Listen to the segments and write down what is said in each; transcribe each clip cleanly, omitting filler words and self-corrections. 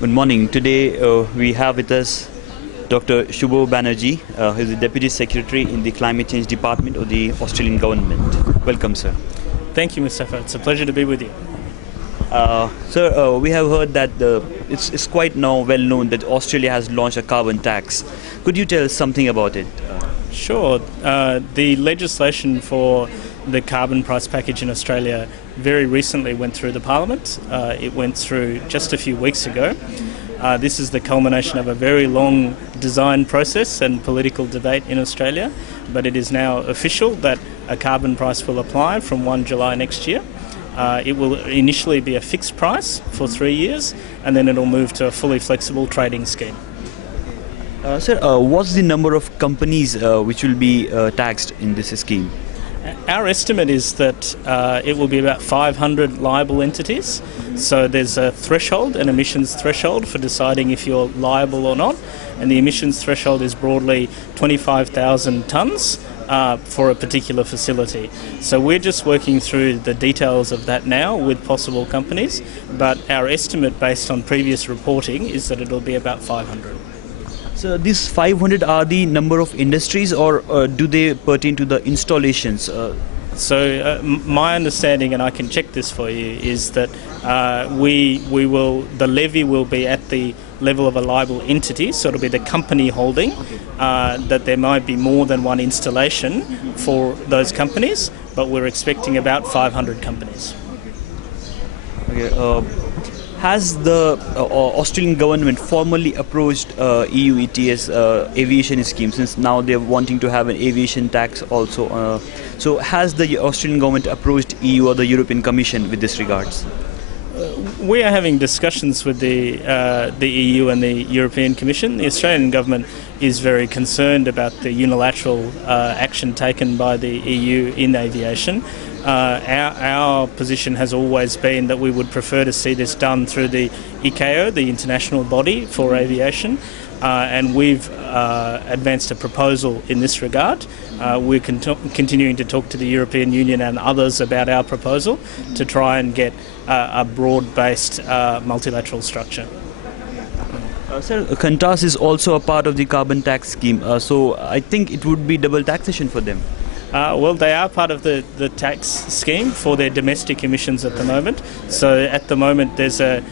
Good morning. Today we have with us Dr. Subho Banerjee, who is the Deputy Secretary in the Climate Change Department of the Australian Government. Welcome, sir. Thank you, Mustafa. It's a pleasure to be with you. Sir, we have heard that it's quite now well known that Australia has launched a carbon tax. Could you tell us something about it? Sure. The legislation for the carbon price package in Australia very recently went through the Parliament. It went through just a few weeks ago. This is the culmination of a very long design process and political debate in Australia, but it is now official that a carbon price will apply from 1 July next year. It will initially be a fixed price for 3 years, and then it'll move to a fully flexible trading scheme. Sir, what's the number of companies which will be taxed in this scheme? Our estimate is that it will be about 500 liable entities. So there's a threshold, an emissions threshold for deciding if you're liable or not. And the emissions threshold is broadly 25,000 tonnes for a particular facility. So we're just working through the details of that now with possible companies. But our estimate based on previous reporting is that it'll be about 500. So these 500 are the number of industries, or do they pertain to the installations? My understanding, and I can check this for you, is that the levy will be at the level of a liable entity, so it'll be the company holding, that there might be more than one installation for those companies, but we're expecting about 500 companies. Okay. Has the Australian government formally approached EU ETS aviation scheme, since now they're wanting to have an aviation tax also? So has the Australian government approached EU or the European Commission with this regards? We are having discussions with the EU and the European Commission. The Australian government is very concerned about the unilateral action taken by the EU in aviation. Our position has always been that we would prefer to see this done through the ICAO, the international body for aviation, and we've advanced a proposal in this regard. We're continuing to talk to the European Union and others about our proposal to try and get a broad-based multilateral structure. Sir, Qantas is also a part of the carbon tax scheme, so I think it would be double taxation for them. Well, they are part of the tax scheme for their domestic emissions at the moment. So at the moment there's a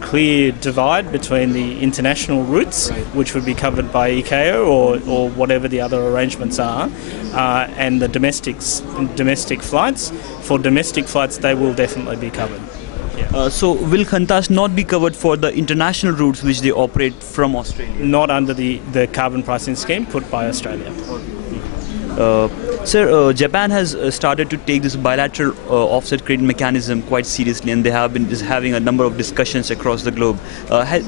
clear divide between the international routes, which would be covered by ICAO or whatever the other arrangements are, and the domestic flights. For domestic flights, they will definitely be covered. Yeah. So will Qantas not be covered for the international routes which they operate from Australia? Not under the carbon pricing scheme put by Australia. Sir, Japan has started to take this bilateral offset credit mechanism quite seriously, and they have been having a number of discussions across the globe.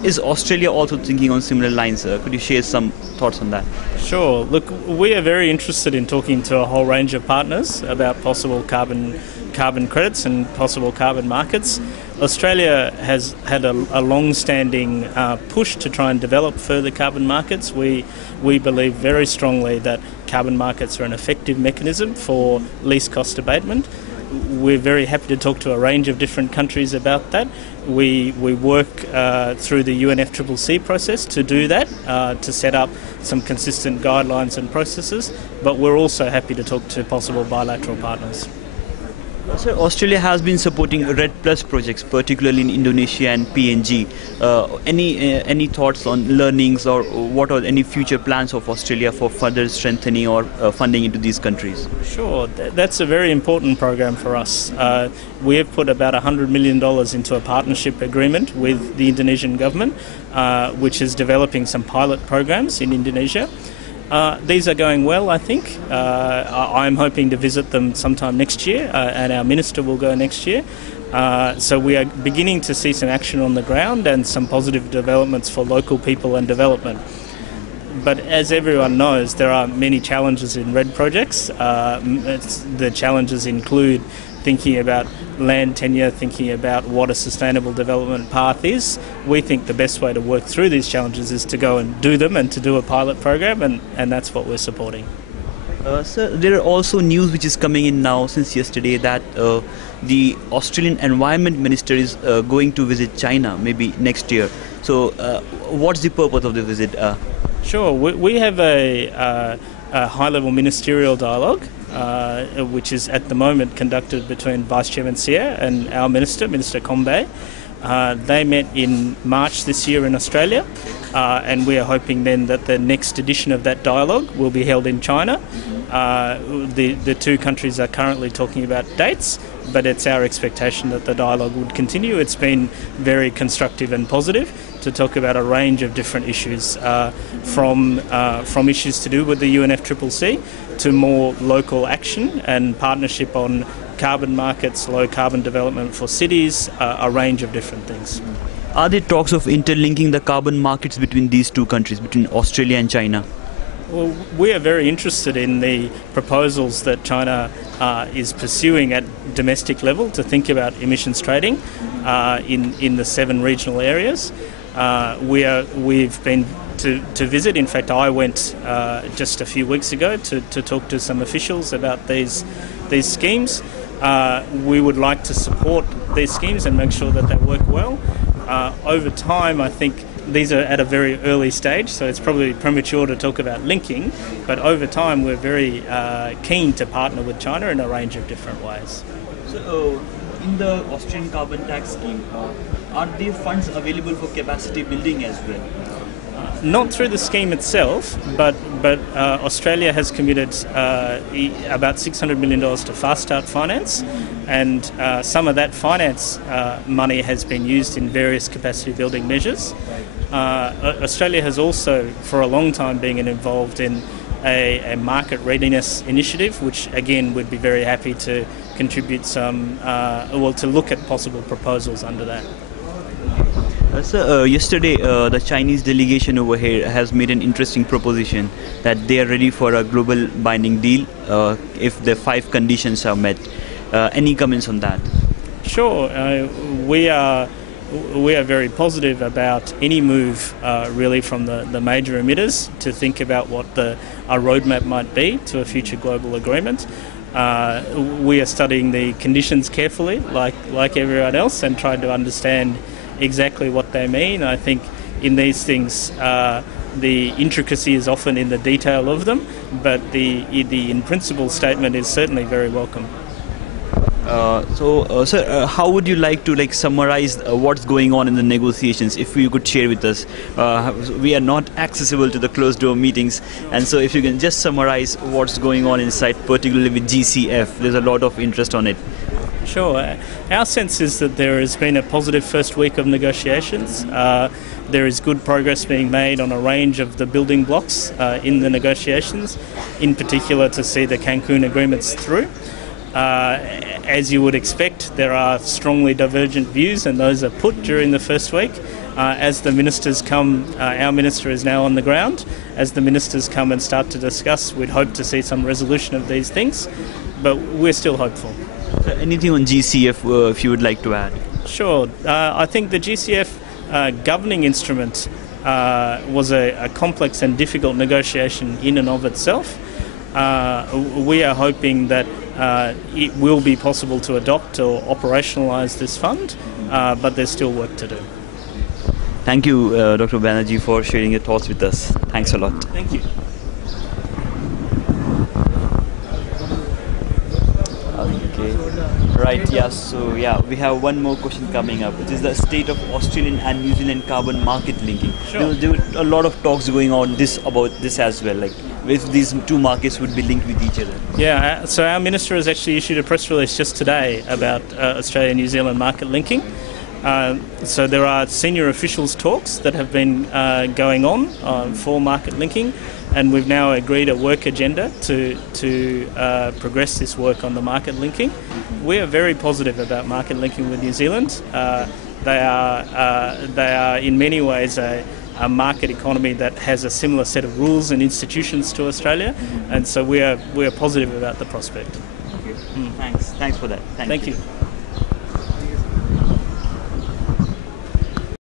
Is Australia also thinking on similar lines? Could you share some thoughts on that? Sure. Look, we are very interested in talking to a whole range of partners about possible carbon credits and possible carbon markets. Australia has had a long-standing push to try and develop further carbon markets. We believe very strongly that carbon markets are an effective mechanism for least cost abatement. We're very happy to talk to a range of different countries about that. We work through the UNFCCC process to do that, to set up some consistent guidelines and processes, but we're also happy to talk to possible bilateral partners. Sir, Australia has been supporting RED Plus projects, particularly in Indonesia and PNG. Any thoughts on learnings, or what are any future plans of Australia for further strengthening or funding into these countries? Sure, that's a very important program for us. We have put about $100 million into a partnership agreement with the Indonesian government, which is developing some pilot programs in Indonesia. These are going well, I think. I'm hoping to visit them sometime next year, and our minister will go next year. So we are beginning to see some action on the ground and some positive developments for local people and development. But as everyone knows, there are many challenges in RED projects. The challenges include thinking about land tenure, thinking about what a sustainable development path is. We think the best way to work through these challenges is to go and do them and to do a pilot program, and that's what we're supporting. Sir, there are also news which is coming in now since yesterday that the Australian Environment Minister is going to visit China maybe next year. So, what's the purpose of the visit? Sure, we have a high-level ministerial dialogue, which is at the moment conducted between Vice Chairman Scehme and our Minister, Minister Combe. They met in March this year in Australia, and we are hoping then that the next edition of that dialogue will be held in China. The two countries are currently talking about dates, but it's our expectation that the dialogue would continue. It's been very constructive and positive to talk about a range of different issues, from issues to do with the UNFCCC to more local action and partnership on carbon markets, low carbon development for cities, a range of different things. Are there talks of interlinking the carbon markets between these two countries, between Australia and China? Well, we are very interested in the proposals that China is pursuing at domestic level to think about emissions trading in the 7 regional areas. We've been to visit. In fact, I went just a few weeks ago to talk to some officials about these schemes. We would like to support these schemes and make sure that they work well. Over time, I think these are at a very early stage, so it's probably premature to talk about linking, but over time we're very keen to partner with China in a range of different ways. So, in the Australian carbon tax scheme, are there funds available for capacity building as well? Not through the scheme itself, but Australia has committed about $600 million to Fast Start Finance, and some of that finance money has been used in various capacity building measures. Australia has also, for a long time, been involved in a market readiness initiative, which again would be very happy to contribute some, to look at possible proposals under that. Sir, yesterday the Chinese delegation over here has made an interesting proposition that they are ready for a global binding deal if the 5 conditions are met. Any comments on that? Sure. We are very positive about any move really from the major emitters to think about what our roadmap might be to a future global agreement. We are studying the conditions carefully, like everyone else, and trying to understand exactly what they mean. I think in these things the intricacy is often in the detail of them, but the in principle statement is certainly very welcome. Sir, how would you like to summarize what's going on in the negotiations? If you could share with us, we are not accessible to the closed-door meetings, and so if you can just summarize what's going on inside, particularly with GCF, there's a lot of interest on it. Sure. Our sense is that there has been a positive first week of negotiations. There is good progress being made on a range of the building blocks in the negotiations, in particular to see the Cancun agreements through. As you would expect, there are strongly divergent views, and those are put during the first week. As the ministers come, our minister is now on the ground. As the ministers come and start to discuss, we'd hope to see some resolution of these things, but we're still hopeful. Anything on GCF if you would like to add? Sure. I think the GCF governing instrument was a complex and difficult negotiation in and of itself. We are hoping that it will be possible to adopt or operationalise this fund, but there's still work to do. Thank you, Dr. Banerjee, for sharing your thoughts with us. Thanks a lot. Thank you. Right, yeah, so we have one more question coming up, which is the state of Australian and New Zealand carbon market linking. Sure. There were a lot of talks going on about this as well, like if these two markets would be linked with each other. Yeah, so our Minister has actually issued a press release just today about Australia and New Zealand market linking. So there are senior officials talks that have been going on for market linking, and we've now agreed a work agenda to progress this work on the market linking. We are very positive about market linking with New Zealand. They are in many ways a market economy that has a similar set of rules and institutions to Australia, and so we are positive about the prospect. Thanks for that. Thank you.